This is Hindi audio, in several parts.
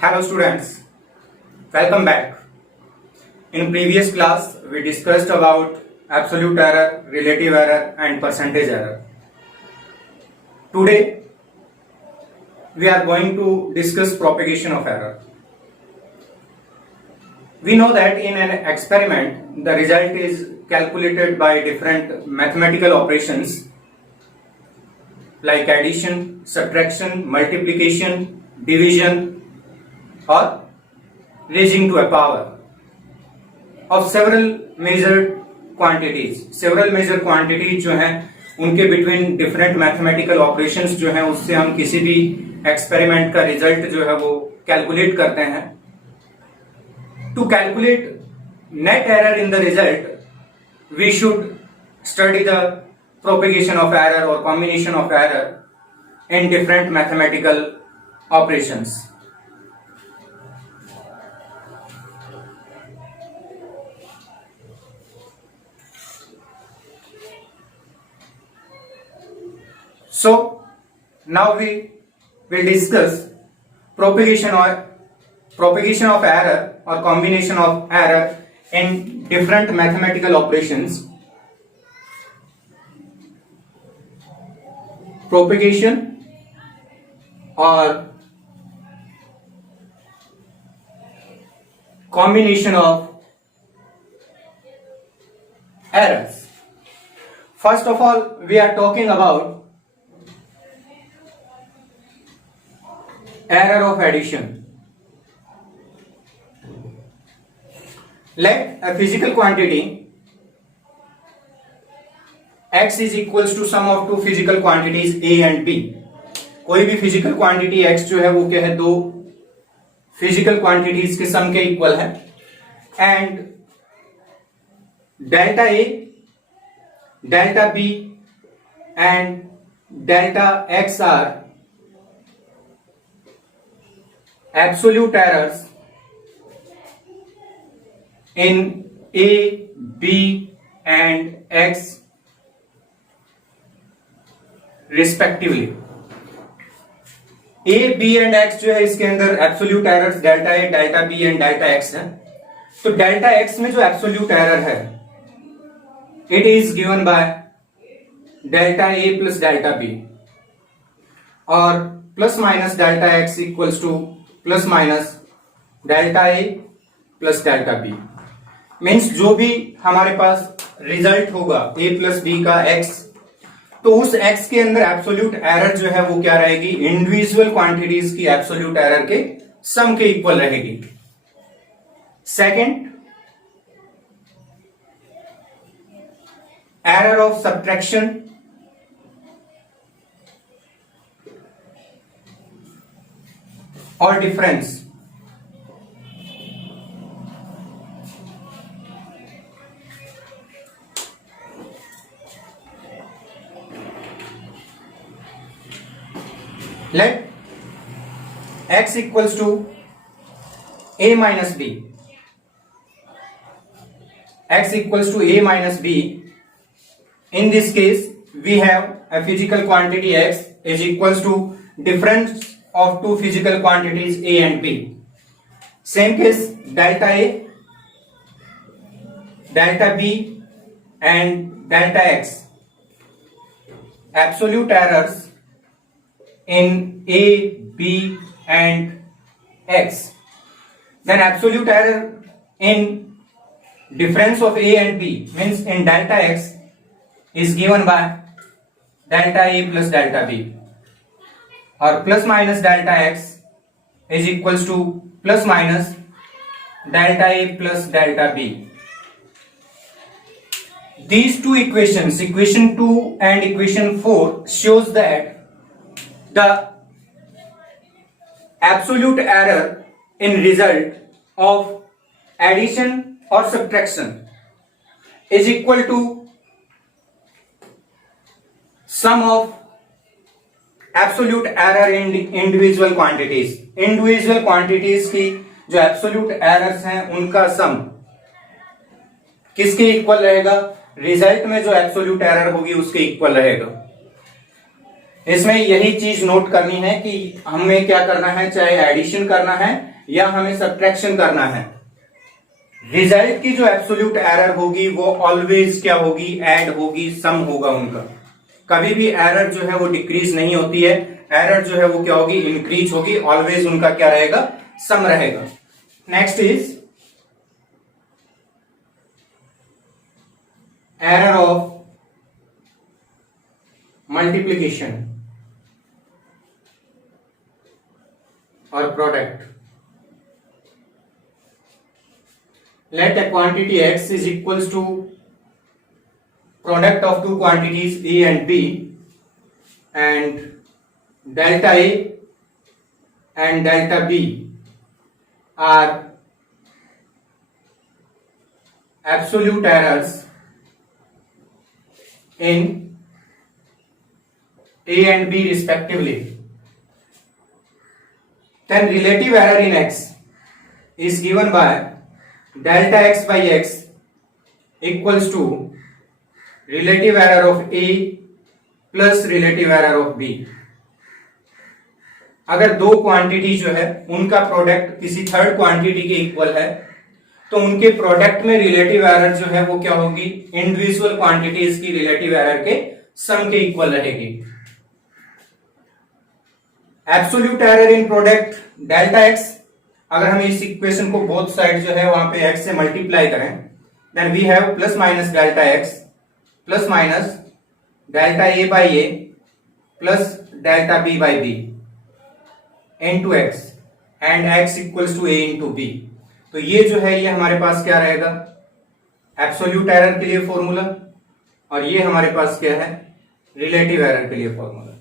Hello students, welcome back. In previous class we discussed about absolute error, relative error and percentage error. Today we are going to discuss propagation of error. We know that in an experiment the result is calculated by different mathematical operations like addition, subtraction, multiplication, division or raising to a power of several measured quantities. Several measured quantities जो हैं उनके बिटवीन डिफरेंट मैथमेटिकल ऑपरेशंस जो हैं उससे हम किसी भी एक्सपेरिमेंट का रिजल्ट जो है वो कैलकुलेट करते हैं. To calculate net error in the result we should study the propagation of error or combination of error in different mathematical operations. So now we will discuss propagation of error or combination of error in different mathematical operations. Propagation or combination of errors. First of all, we are talking about error of addition. Let a physical quantity x is equals to sum of two physical quantities a and b. कोई भी फिजिकल क्वांटिटी x जो है वो क्या है, दो फिजिकल क्वांटिटीज के सम के इक्वल है. And delta a, delta b and delta x are absolute errors in a, b and x respectively. A, B and X जो है इसके अंदर absolute errors delta A, delta B and delta X है. तो डेल्टा एक्स में जो एब्सोल्यूट एरर है it is given by delta A plus delta B और plus minus delta X equals to plus minus delta A plus delta B. Means जो भी हमारे पास रिजल्ट होगा ए प्लस बी का एक्स, तो उस x के अंदर एब्सोल्यूट एरर जो है वो क्या रहेगी, इंडिविजुअल क्वांटिटीज की एब्सोल्यूट एरर के सम के इक्वल रहेगी. सेकंड, एरर ऑफ सब्ट्रैक्शन और difference. Let x equals to a minus b. X equals to a minus b. In this case, we have a physical quantity x is equals to difference of two physical quantities a and b. Same case, delta a, delta b and delta x. Absolute errors in a, b and x. Then absolute error in difference of a and b means in delta x is given by delta a plus delta b or plus minus delta x is equals to plus minus delta a plus delta b. These two equations, equation 2 and equation 4, shows that the absolute error in result of addition or subtraction is equal to sum of absolute error in individual quantities. Individual quantities की जो absolute errors हैं उनका sum किसके इक्वल रहेगा, रिजल्ट में जो एब्सोल्यूट एरर होगी उसके इक्वल रहेगा. इसमें यही चीज नोट करनी है कि हमें क्या करना है, चाहे एडिशन करना है या हमें सब्ट्रैक्शन करना है, रिजल्ट की जो एब्सोल्यूट एरर होगी वो ऑलवेज क्या होगी, ऐड होगी, सम होगा उनका। कभी भी एरर जो है वो डिक्रीज नहीं होती है, एरर जो है वो क्या होगी, इंक्रीज होगी, ऑलवेज उनका क्या रहेगा, सम रहेगा। Next is error of multiplication और product. Let a quantity x is equals to product of two quantities a and b, and delta a and delta b are absolute errors in a and b respectively. Then relative error in x is given by delta x by x equals to relative error of a plus relative error of b। अगर दो क्वांटिटी जो है उनका प्रोडक्ट किसी थर्ड क्वांटिटी के इक्वल है तो उनके प्रोडक्ट में रिलेटिव एरर जो है वो क्या होगी, इंडिविजुअल क्वांटिटीज की रिलेटिव एरर के सम के इक्वल रहेगी। Absolute error in product delta x, अगर हम इस इक्वेशन को बोथ साइड जो है वहां पे x से मल्टीप्लाई करें, then we have plus minus delta x plus minus delta a by a plus delta b by b into x and x equals to a into b. तो ये जो है ये हमारे पास क्या रहेगा, एब्सोल्यूट एरर के लिए फॉर्मूला, और ये हमारे पास क्या है, रिलेटिव एरर के लिए फॉर्मूला।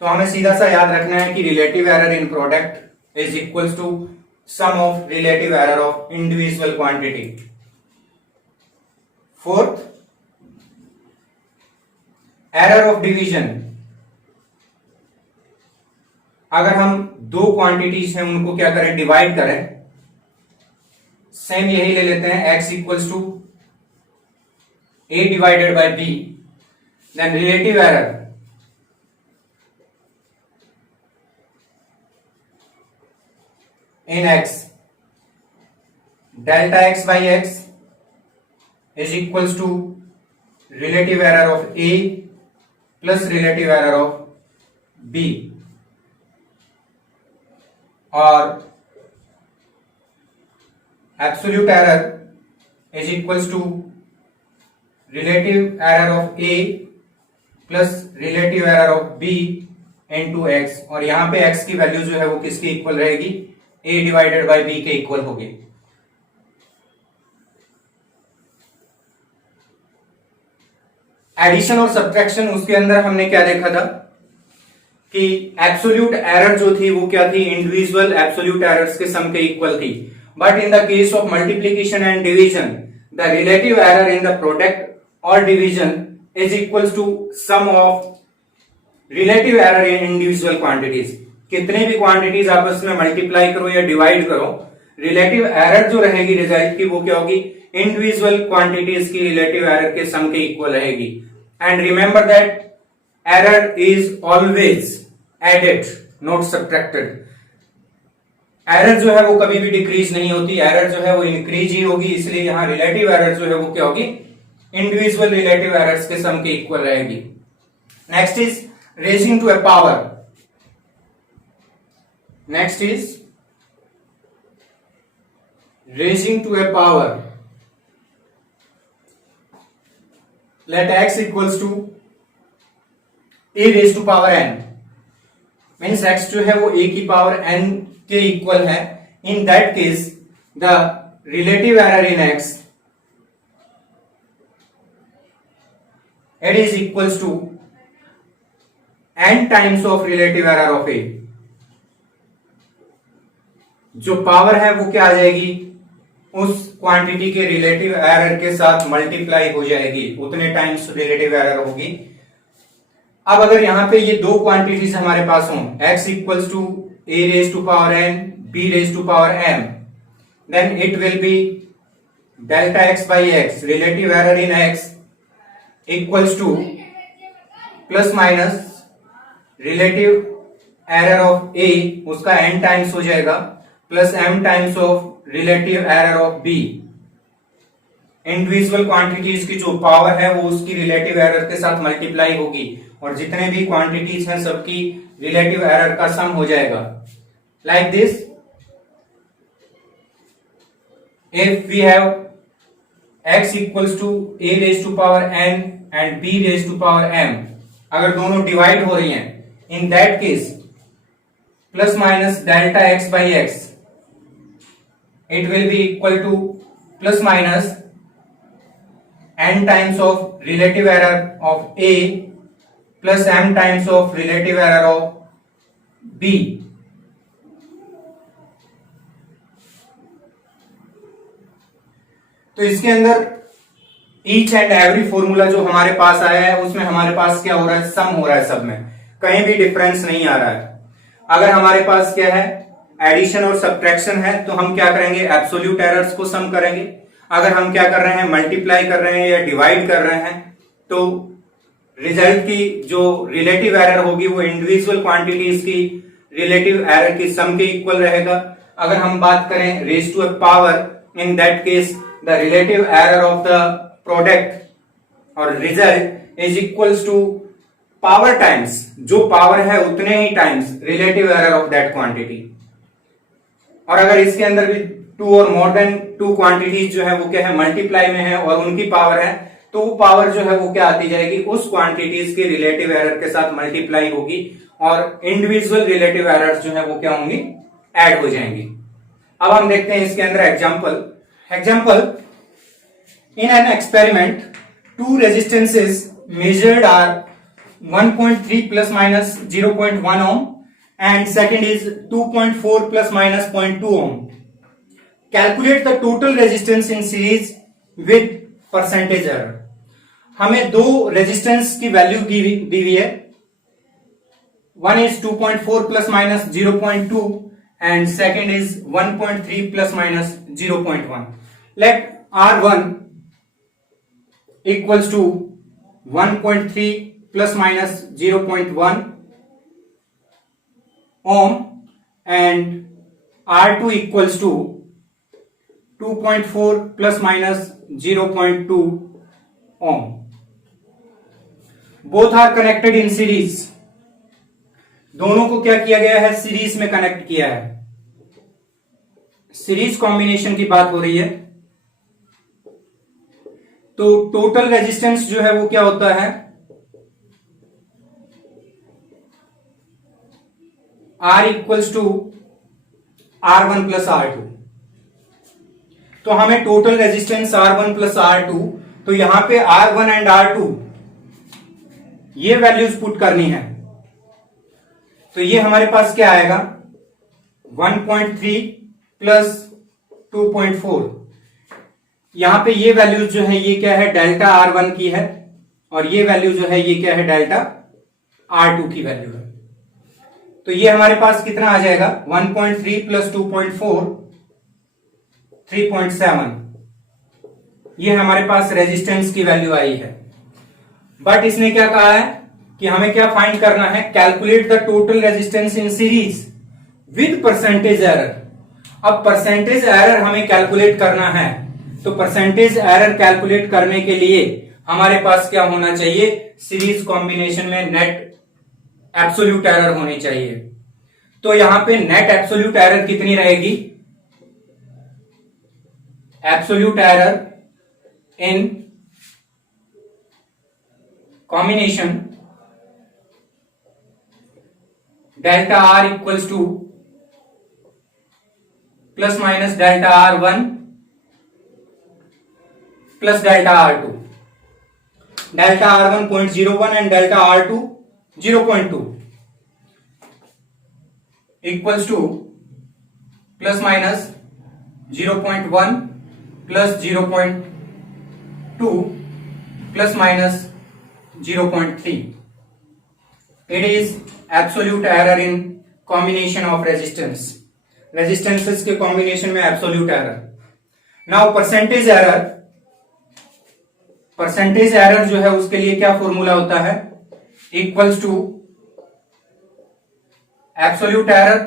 तो हमें सीधा सा याद रखना है कि relative error in product is equals to sum of relative error of individual quantity. Fourth, error of division. अगर हम दो क्वांटिटीज हैं उनको क्या करें, डिवाइड करें, सेम यही ले लेते हैं x equals to a divided by b, then relative error in x delta x by x is equals to relative error of a plus relative error of b, और absolute error is equals to relative error of a plus relative error of b into x, और यहां पे x की वैल्यू जो है वो किसके इक्वल रहेगी, a डिवाइडेड बाई b के इक्वल होगी। एडिशन और सब्ट्रैक्शन, उसके अंदर हमने क्या देखा था कि एब्सोल्यूट एरर जो थी वो क्या थी, इंडिविजुअल एब्सोल्यूट एरर्स के सम के इक्वल थी। But in the case of multiplication and division, the relative error in the product और division is equals to sum of relative error in individual quantities. कितने भी क्वांटिटीज आपस में मल्टीप्लाई करो या डिवाइड करो, रिलेटिव एरर जो रहेगी रिजल्ट की वो क्या होगी, इंडिविजुअल क्वांटिटीज की रिलेटिव एरर के सम के इक्वल रहेगी। And remember that error is always added not subtracted. Error जो है वो कभी भी डिक्रीज नहीं होती, एरर जो है वो इंक्रीज ही होगी, इसलिए यहां रिलेटिव एरर जो है वो क्या होगी, इंडिविजुअल रिलेटिव एरर्स के सम के इक्वल रहेगी। Next is raising to a power. Next is raising to a power. Let x equals to a raised to power n, means x जो है वो a की पावर n के इक्वल है। In that case, the relative error in x, it is equals to n times of relative error of a। जो पावर है वो क्या आ जाएगी, उस क्वांटिटी के रिलेटिव एरर के साथ मल्टीप्लाई हो जाएगी, उतने टाइम्स रिलेटिव एरर होगी। अब अगर यहां पे ये दो क्वांटिटीज हमारे पास हों, x equals to a raise to power n, b raise to power m, then it will be delta x by x, relative error in x equals to plus minus relative error of A उसका n टाइम्स हो जाएगा plus m times of relative error of B. Individual quantities की जो पावर है वो उसकी रिलेटिव एरर के साथ मल्टीप्लाई होगी और जितने भी क्वांटिटीज हैं सबकी रिलेटिव एरर का सम हो जाएगा। Like this, if we have x equals to a raise to power n and b raise to power m, अगर दोनों डिवाइड हो रही हैं, in that case plus minus delta x by x it will be equal to plus minus n times of relative error of A plus m times of relative error of B। तो इसके अंदर ईच एंड एवरी फॉर्मूला जो हमारे पास आया है उसमें हमारे पास क्या हो रहा है, सम हो रहा है, सब में कहीं भी डिफरेंस नहीं आ रहा है। अगर हमारे पास क्या है, एडिशन और सब्ट्रैक्शन है, तो हम क्या करेंगे, एब्सोल्यूट एरर्स को सम करेंगे। अगर हम क्या कर रहे हैं, मल्टीप्लाई कर रहे हैं या डिवाइड कर रहे हैं, तो रिजल्ट की जो रिलेटिव एरर होगी वो इंडिविजुअल क्वांटिटीज की रिलेटिव एरर की सम के इक्वल रहेगा। अगर हम बात करें raise to a power, in that case the relative error of the product और result is equals to power times, जो पावर है उतने ही times relative error of that quantity. और अगर इसके अंदर भी टू और मोर देन टू क्वांटिटीज जो है वो क्या है, मल्टीप्लाई में है और उनकी पावर है, तो वो पावर जो है वो क्या आती जाएगी, उस क्वांटिटीज के रिलेटिव एरर के साथ मल्टीप्लाई होगी और इंडिविजुअल रिलेटिव एरर्स जो है वो क्या होंगी, ऐड हो जाएंगी। अब हम देखते हैं इसके अंदर example. In an experiment two resistances measured are 1.3 plus minus 0.1 ohm and second is 2.4 plus minus 0.2 ohm. Calculate the total resistance in series with percentage error. हमें दो रेजिस्टेंस की वैल्यू दी हुई है, one is 2.4 plus minus 0.2 and second is 1.3 plus minus 0.1। Let R1 equals to 1.3 plus minus 0.1 ohm and R2 equals to 2.4 plus minus 0.2 ohm. Both are connected in series. दोनों को क्या किया गया है, सीरीज में कनेक्ट किया है। सीरीज कॉम्बिनेशन की बात हो रही है, तो टोटल रेजिस्टेंस जो है वो क्या होता है, R equals to R1 plus R2। तो हमें total resistance R1 plus R2, तो यहां पे R1 एंड R2 ये वैल्यूज पुट करनी है, तो ये हमारे पास क्या आएगा, 1.3 प्लस 2.4। यहां पे ये वैल्यूज जो है ये क्या है, डेल्टा R1 की है और ये वैल्यू जो है ये क्या है, डेल्टा R2 की वैल्यू है। तो ये हमारे पास कितना आ जाएगा, 1.3 प्लस 2.4 3.7। ये हमारे पास रेजिस्टेंस की वैल्यू आई है। बट इसने क्या कहा है कि हमें क्या फाइंड करना है, calculate the total resistance in series with percentage error. अब परसेंटेज एरर हमें कैलकुलेट करना है, तो परसेंटेज एरर कैलकुलेट करने के लिए हमारे पास क्या होना चाहिए, सीरीज कॉम्बिनेशन में नेट एब्सोल्यूट एरर होनी चाहिए। तो यहां पे नेट एब्सोल्यूट एरर कितनी रहेगी, absolute error in combination delta R equals to plus minus delta R1 plus delta R2। Delta R1 0.01 and delta R2 0.2 equals to plus minus 0.1 plus 0.2 plus minus 0.3। It is absolute error in combination of resistances के कॉम्बिनेशन में absolute error. Now percentage error जो है उसके लिए क्या फॉर्मूला होता है, equals to absolute error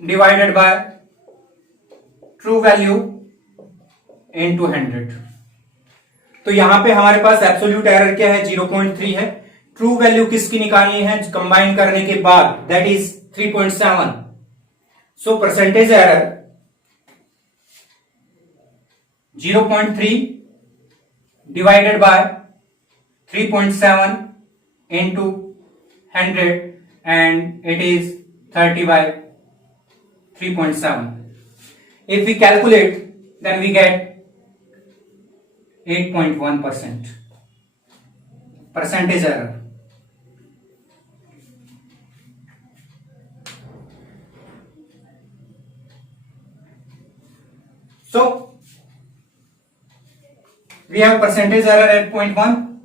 divided by true value into 100। तो यहां पे हमारे पास एब्सोल्यूट एरर क्या है, 0.3 है। ट्रू वैल्यू किसकी निकालनी है कंबाइन करने के बाद, that is 3.7। So percentage error 0.3 divided by 3.7 into 100 and it is 30 by 3.7. If we calculate, then we get 8.1% percentage error. So we have percentage error at 0.1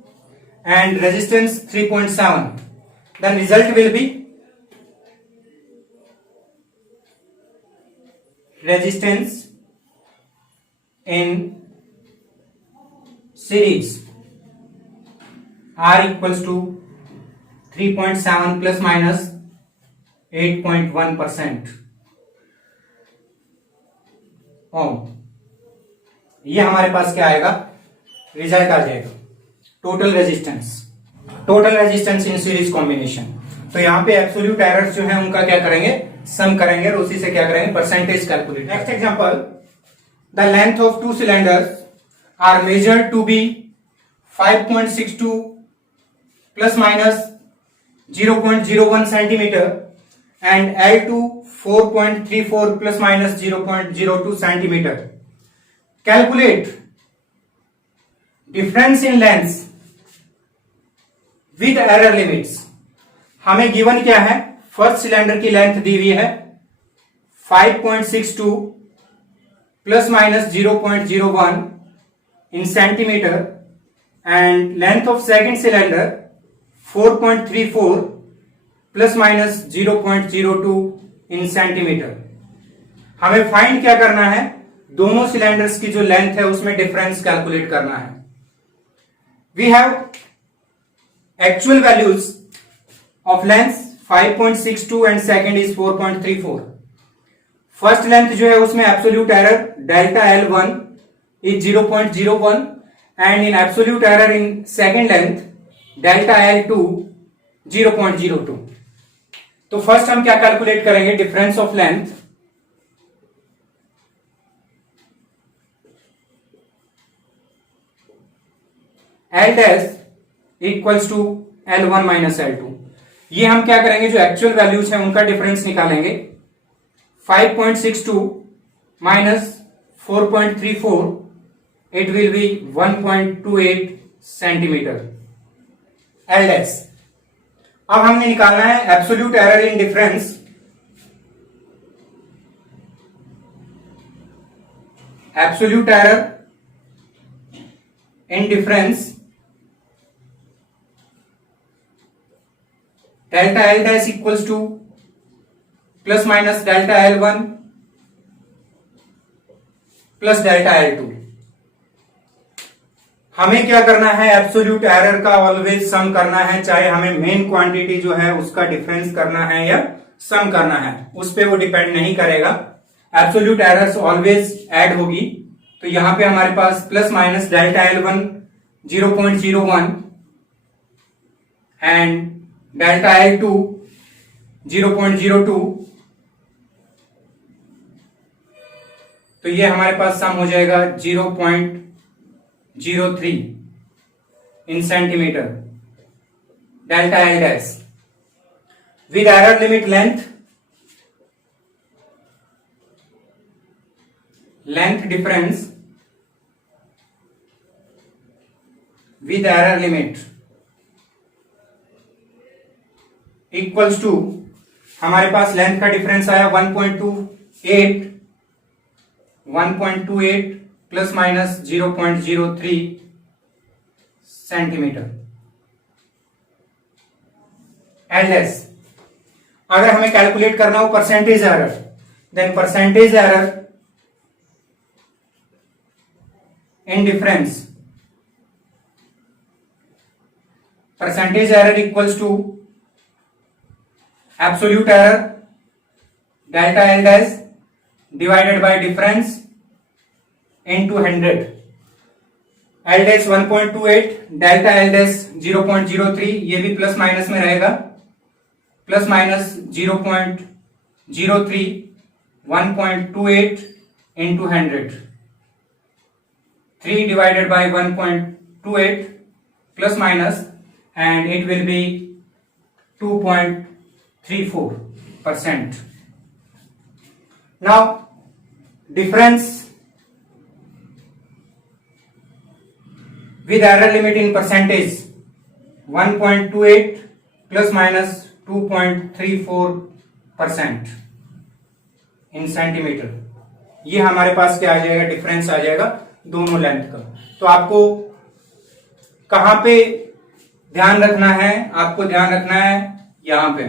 and resistance 3.7. Then result will be resistance in series R equals to 3.7 plus minus 8.1% ओम। ये हमारे पास क्या आएगा, रिजल्ट आ जाएगा total resistance in series combination. तो यहाँ पे एब्सोल्यूट एरर्स जो है उनका क्या करेंगे, सम करेंगे और उसी से क्या करेंगे, percentage calculate. Next example, the length of two cylinders are measured to be 5.62 plus minus 0.01 centimetre and L2 4.34 plus minus 0.02 centimetre. Calculate difference in length with error limits. हमें गिवन क्या है, फर्स्ट सिलेंडर की लेंथ दी हुई है 5.62 plus minus 0.01 in centimetre and length of second cylinder 4.34 plus minus 0.02 in centimetre. हमें फाइंड क्या करना है, दोनों सिलेंडर्स की जो लेंथ है उसमें डिफरेंस कैलकुलेट करना है। We have actual values of length 5.62 and second is 4.34। First length जो है उसमें absolute error delta L1 is 0.01 and in absolute error in second length delta L2 0.02। तो फर्स्ट हम क्या कैलकुलेट करेंगे, difference of length L dash equals to L1 minus L2। ये हम क्या करेंगे, जो एक्चुअल वैल्यूज है उनका डिफरेंस निकालेंगे। 5.62 minus 4.34 it will B 1.28 centimetre L dash. अब हमने निकालना है absolute error in difference. Absolute error in difference delta L dash equals to plus minus delta L1 plus delta L2। हमें क्या करना है, एब्सोल्यूट एरर का ऑलवेज सम करना है, चाहे हमें मेन क्वांटिटी जो है उसका डिफरेंस करना है या सम करना है, उस पे वो डिपेंड नहीं करेगा। एब्सोल्यूट एरर्स ऑलवेज ऐड होगी। तो यहां पे हमारे पास plus minus delta L1 0.01 and delta L2 0.02। तो ये हमारे पास सम हो जाएगा 0.03 in centimetre delta L dash with error limit length difference with error limit equals to, हमारे पास लेंथ का डिफरेंस आया 1.28 plus minus 0.03 centimetre L dash. अगर हमें कैलकुलेट करना हो percentage error, then percentage error in difference, percentage error equals to absolute error delta L dash divided by difference into 100. L dash 1.28, delta L dash 0.03, ये भी प्लस माइनस में रहेगा, plus minus 0.03, 1.28 into 100, 3 divided by 1.28 plus minus, and it will be 2.34%. Now difference with error limit in percentage 1.28 plus minus 2.34% in centimeter. ये हमारे पास क्या आ जाएगा, डिफरेंस आ जाएगा दोनों लेंथ का। तो आपको कहां पे ध्यान रखना है, आपको ध्यान रखना है यहां पे।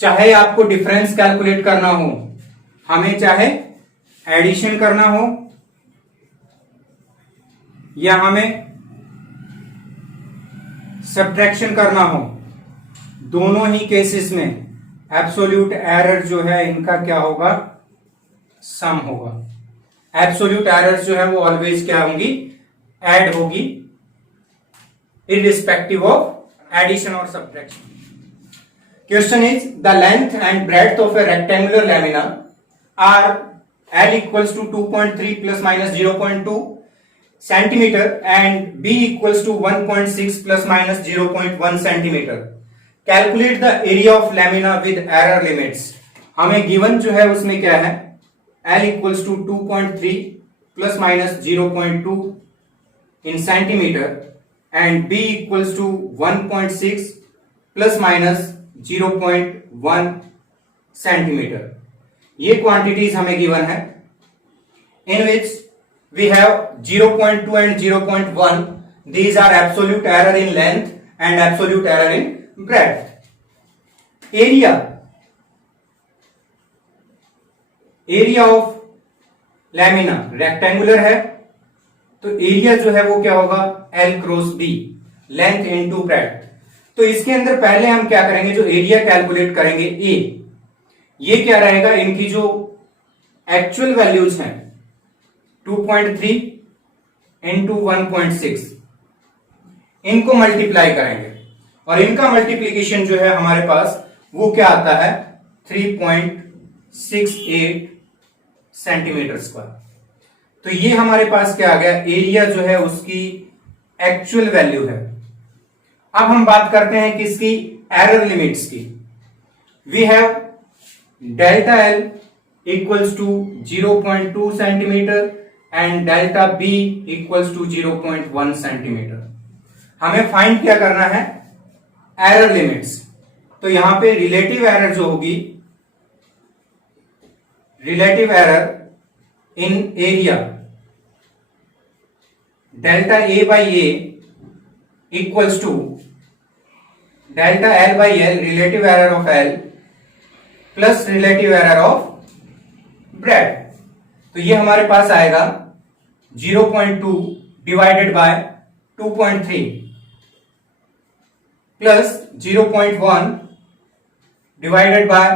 चाहे आपको डिफरेंस कैलकुलेट करना हो, हमें चाहे एडिशन करना हो या हमें सब्ट्रैक्शन करना हो, दोनों ही केसेस में एब्सोल्यूट एरर जो है इनका क्या होगा, सम होगा। एब्सोल्यूट एरर जो है वो ऑलवेज क्या होंगी, ऐड होगी, irrespective of addition or subtraction. Question is, the length and breadth of a rectangular lamina are L equals to 2.3 plus minus 0.2 centimeter and B equals to 1.6 plus minus 0.1 centimeter. Calculate the area of lamina with error limits. हमें given जो है उसमें क्या है, L equals to 2.3 plus minus 0.2 in centimeter and B equals to 1.6 plus minus 0.1 centimeter. ये quantities हमें given है, in which we have 0.2 and 0.1. These are absolute error in length and absolute error in breadth. area of lamina rectangular है, तो एरिया जो है वो क्या होगा, L cross B, length into breadth. तो इसके अंदर पहले हम क्या करेंगे, जो एरिया कैलकुलेट करेंगे A, ये क्या रहेगा, इनकी जो एक्चुअल वैल्यूज हैं 2.3 इंटू 1.6, इनको मल्टीप्लाई करेंगे और इनका मल्टीप्लीकेशन जो है हमारे पास वो क्या आता है, 3.68 सेंटीमीटर स्क्वायर। तो ये हमारे पास क्या आ गया, एरिया जो है उसकी एक्चुअल वैल्यू है। अब हम बात करते हैं किसकी, एरर लिमिट्स की। We have delta L equals to 0.2 centimetre and delta b equals to 0.1 centimetre. हमें फाइंड क्या करना है, एरर लिमिट्स। तो यहां पे रिलेटिव एरर जो होगी, relative error in area delta A by A equals to delta L by L, relative error of L plus relative error of breadth। तो ये हमारे पास आएगा 0.2 divided by 2.3 plus 0.1 divided by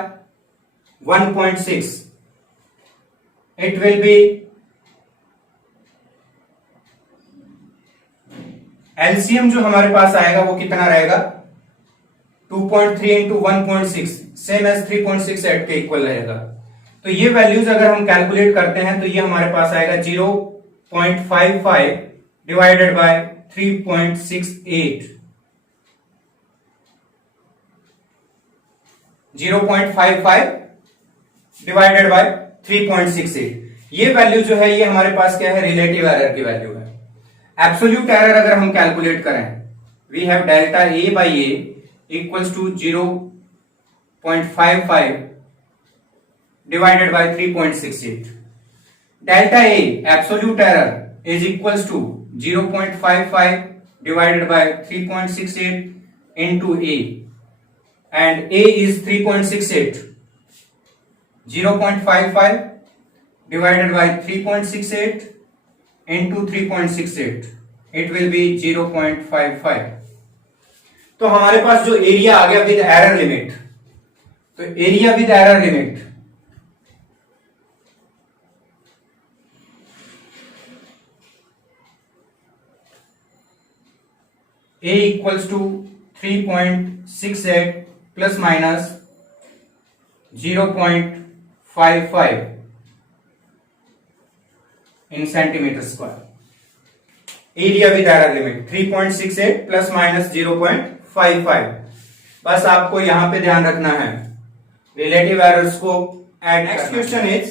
1.6। It will be LCM जो हमारे पास आएगा वो कितना रहेगा, 2.3 इंटू 1.6, सेम एज 3.68 के इक्वल रहेगा। तो ये वैल्यूज अगर हम कैलकुलेट करते हैं तो ये हमारे पास आएगा 0.55 डिवाइडेड बाय 3.68, 0.55 डिवाइडेड बाय 3.68। ये वैल्यू जो है ये हमारे पास क्या है, रिलेटिव एरर की वैल्यू है। एब्सोल्यूट एरर अगर हम कैलकुलेट करें, we have delta a by a equals to 0.55 divided by 3.68। Delta a absolute error is equals to 0.55 divided by 3.68 into a, and a is 3.68, 0.55 divided by 3.68 into 3.68, it will be 0.55। तो हमारे पास जो एरिया आ गया विद एरर लिमिट तो area with error limit A equals to 3.68 plus minus 0.55 in centimeter square. Area with error limit 3.68 plus minus 0.55. बस आपको यहां पे ध्यान रखना है, रिलेटिव एरर्स को add. Next question is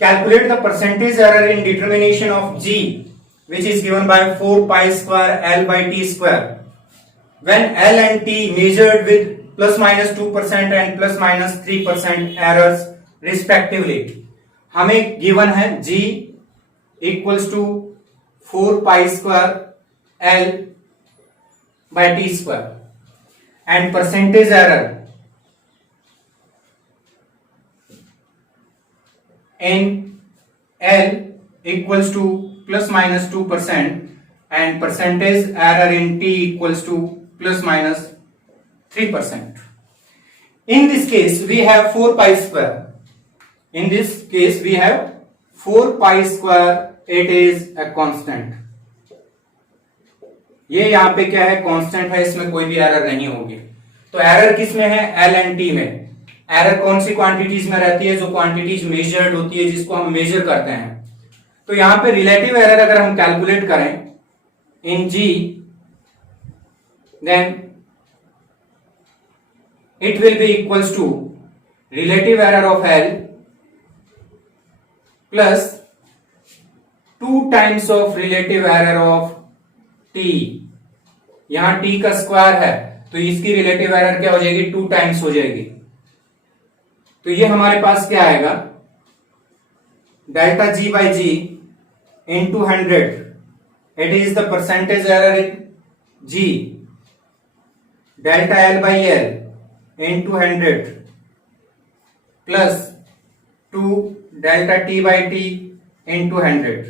calculate the percentage error in determination of G which is given by 4 pi square L by T square when L and T measured with plus minus 2% and plus minus 3% errors respectively. हमें given है G equals to 4 pi square L by T square and percentage error in L equals to plus minus 2% and percentage error in T equals to plus minus 3%. In this case we have 4 pi square. In this case we have 4 pi square. It is a constant. ये यहां पे क्या है, कांस्टेंट है, इसमें कोई भी एरर नहीं होगी। तो एरर किस में है, एल एंड टी में। एरर कौन सी क्वांटिटीज में रहती है, जो क्वांटिटीज मेजर्ड होती है, जिसको हम मेजर करते हैं। तो यहां पे रिलेटिव एरर अगर हम कैलकुलेट करें in G, then it will be equals to relative error of L plus 2 times of relative error of T. यहां टी का स्क्वायर है तो इसकी रिलेटिव एरर क्या हो जाएगी, 2 टाइम्स हो जाएगी। तो ये हमारे पास क्या आएगा, delta g by g into 100, it is the percentage error in G, delta L by L into 100 plus 2 delta T by T into 100।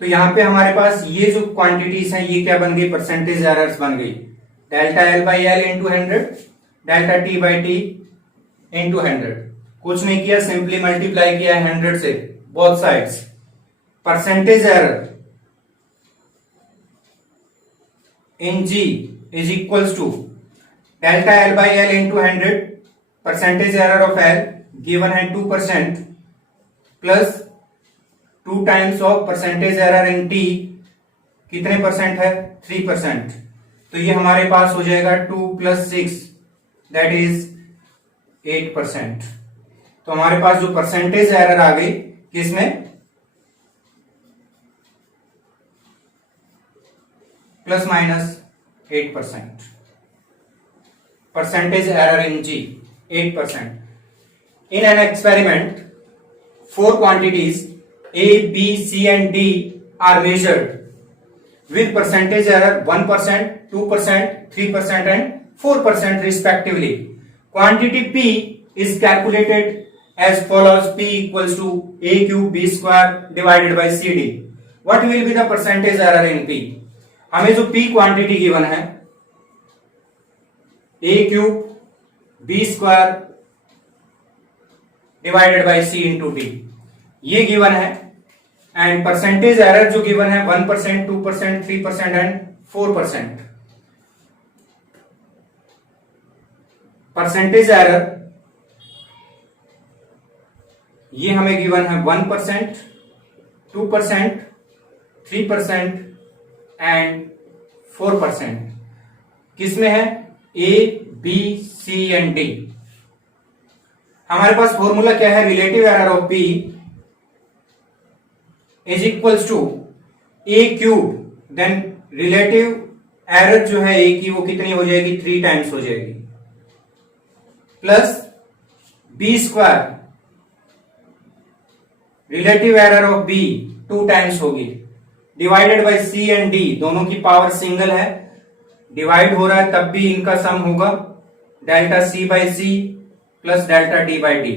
तो यहां पे हमारे पास ये जो क्वांटिटीज हैं ये क्या बन गई, परसेंटेज एरर्स बन गई। Delta L by L into 100, delta T by T into 100। कुछ नहीं किया, सिंपली मल्टीप्लाई किया 100 से both sides. Percentage error in G is equals to delta L by L into 100, percentage error of L given है 2% plus 2 times of percentage error in T, कितने परसेंट है, 3%। तो ये हमारे पास हो जाएगा 2 प्लस 6 दैट इज 8%। तो हमारे पास जो परसेंटेज एरर आ गई किसमें, plus minus 8%। Percentage error in g 8%। In an experiment 4 quantities A, B, C and D are measured with percentage error 1%, 2%, 3% and 4% respectively. Quantity P is calculated as follows: P equals to A cube B square divided by CD. What will be the percentage error in P? हमें जो P क्वांटिटी गिवन है, A cube B square divided by C into D, ये गिवन है। एंड परसेंटेज एरर जो गिवन है 1%, 2%, 3% एंड 4%। परसेंटेज एरर ये हमें गिवन है 1%, 2%, 3% एंड 4%। किसमें है, a b c and d. हमारे पास फॉर्मूला क्या है, relative error of p is equals to a cube, then relative error जो है ए की वो कितनी हो जाएगी, 3 टाइम्स हो जाएगी, plus B square, relative error of B 2 times होगी, divided by C and D, दोनों की पावर सिंगल है, डिवाइड हो रहा है तब भी इनका सम होगा, delta c by c plus delta d by d.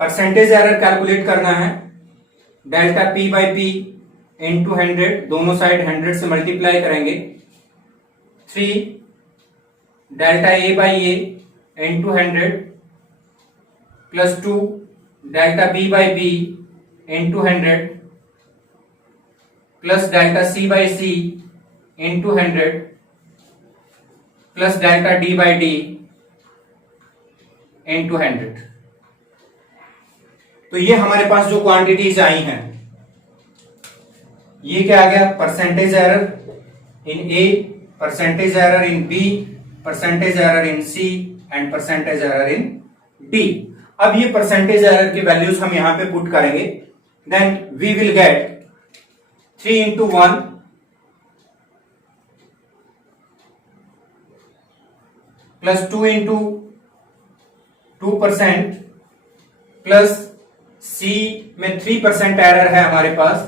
Percentage error calculate करना है, delta p by p into 100, दोनों साइड 100 से मल्टीप्लाई करेंगे, 3 delta a by a into 100 plus 2 delta B by B into 100 plus delta C by C into 100 plus delta D by D into 100। तो ये हमारे पास जो क्वांटिटीज आई हैं, ये क्या आ गया? Percentage error in a, percentage error in b, percentage error in c and percentage error in d. अब ये परसेंटेज एरर की वैल्यूज हम यहां पे पुट करेंगे, then we will get 3 into 1 plus 2 into 2% plus C में 3% एरर है हमारे पास,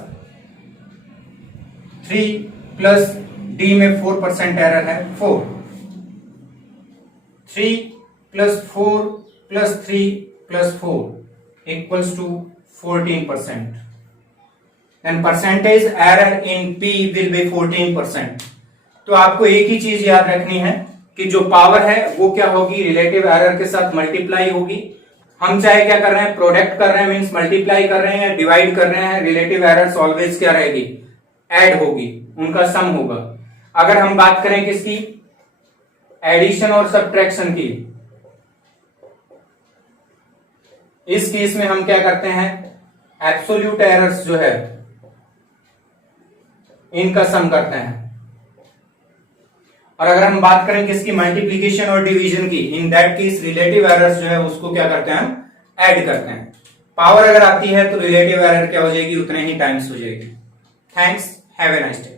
3 प्लस डी में 4% एरर है, 4, 3 plus 4 plus 3 plus 4 equals to 14%। And percentage error in p will be 14%। तो आपको एक ही चीज याद रखनी है कि जो पावर है वो क्या होगी? रिलेटिव एरर के साथ मल्टीप्लाई होगी। हम चाहे क्या कर रहे हैं? प्रोडक्ट कर रहे हैं, मींस मल्टीप्लाई कर रहे हैं या डिवाइड कर रहे हैं, रिलेटिव एरर्स ऑलवेज क्या रहेगी? ऐड होगी, उनका सम होगा। अगर हम बात करें किसकी? एडिशन और सब्ट्रैक्शन की, इस केस में हम क्या करते हैं? एब्सोल्यूट एरर्स जो है इनका सम करते हैं। और अगर हम बात करें किसकी? मल्टीप्लीकेशन और डिवीजन की, इन दैट केस रिलेटिव एरर्स जो है उसको क्या करते हैं? हम ऐड करते हैं। पावर अगर आती है तो रिलेटिव एरर क्या हो जाएगी? उतने ही टाइम्स हो जाएगी। Thanks, have a nice day.